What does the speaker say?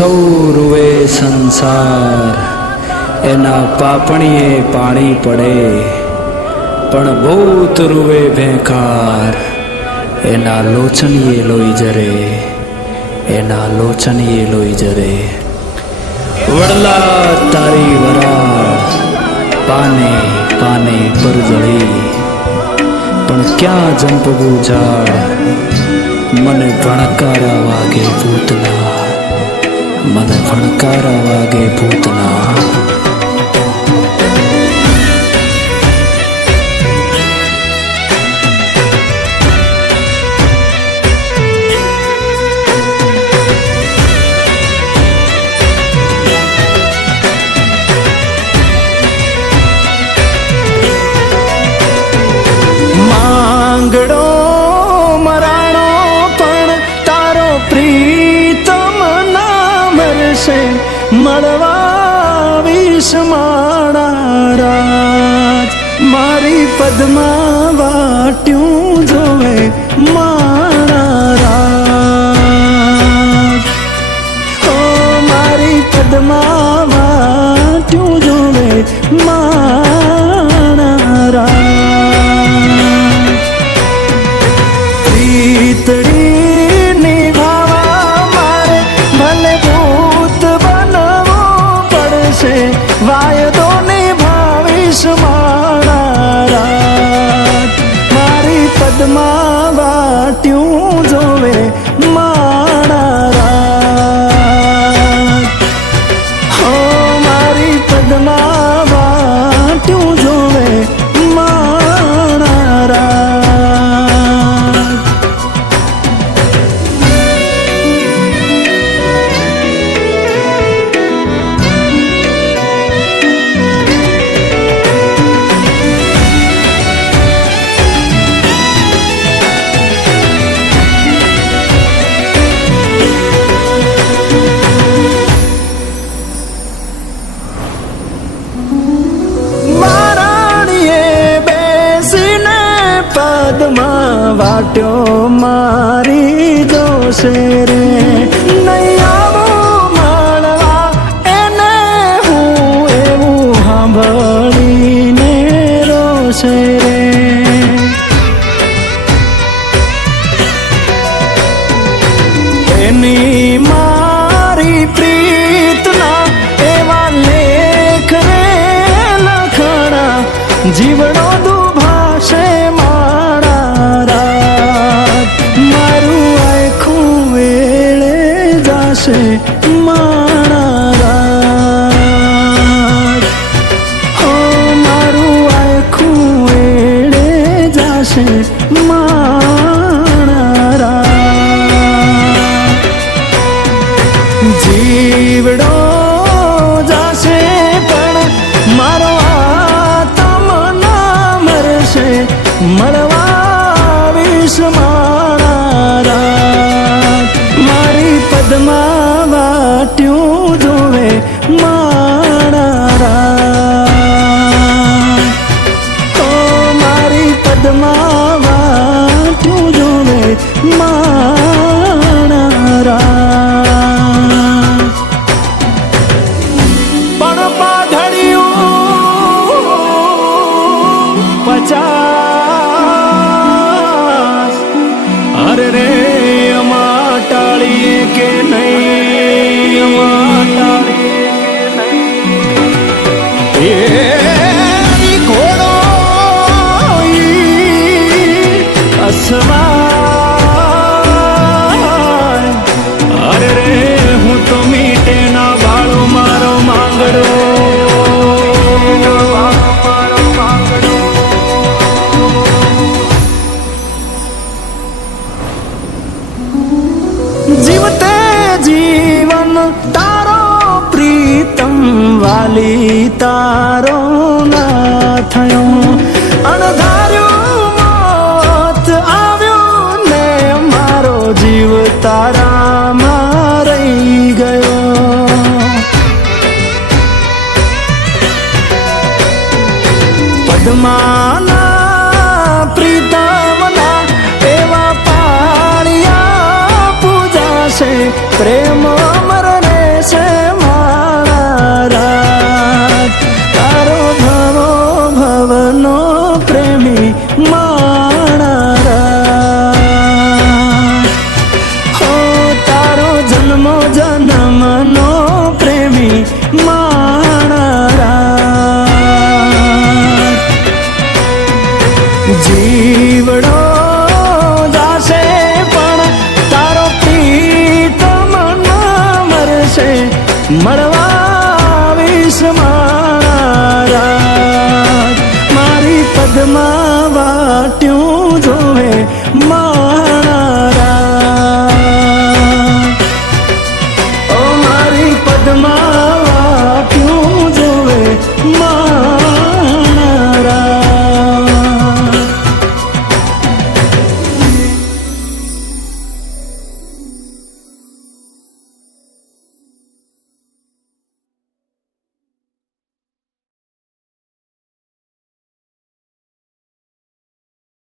સૌ રૂવે સંસાર, એના પાપણીએ પાણી પડે, પણ ભૂત રૂવે ભેંકાર, એના લોચનીએ લોહી જરે, એના લોચનીએ લોહી જરે. વડલા તારી વરાળ પાને પાને પર જળી, પણ ક્યાં જંપવું ઝાડ, મને ભણકારા વાગે ભૂતના, મને ભણકારા વાગે ભૂતના. માંગડો મરાણો પણ તારો પ્રીતમ ના મરશે, મળવા વિષ માણા રાજ, મારી પદમાં વાટ્યું જોવે માણા રાજ. ઓ મારી પદમાં વાટ્યું જોવે માણા રાજ. પ્રીતડી નિભાવા મારે ભલે ભૂત બનવું પડશે, વાયદો નિભાવીશ મારા રાત, મારી પદમાં વાટ્યું જોવે મારા રાત. હો મારી પદમાં વાટ્યું જોવે મારા રાત. પદમાં વાટ્યો મારી જોશે રે, નહીં આવું મળવા એને હું એવું સાંભળીને રોશે રે. એની મારી પ્રીતના એવા લેખ રે લખણા, જીવડો દુભાશે મારા રાત, મારું આખું વેળે જાશે મારા રાત. હો મારું આખું વેળે જાશે મારા રાત. જીવડો જાશે પણ મારો મળવા વિષ મારા રાત, મારી પદમાં વાટ્યું જોવે મારા રાત. તો મારી પદમાં વાટ્યું જોવે મારા રાત. પણ પાઘડિયું પચાસ, અરે રે અમા ટાળીએ કે નહીં, અમા ટાળીએ કે નહીં. એ ઘોડો અસવાય, અરે રે હું તો મીટે ના બાળો મારો માંગડો. જીવતે જીવન તારો પ્રીતમ વાલી તારો ના થયો, અણધાર્યું મોત આવ્યું ને મારો જીવ તારામાં રહી ગયો. પદ્માના પ્રીતમના એવા પાળિયા પૂજાશે, પ્રેમ અમર રે મળવા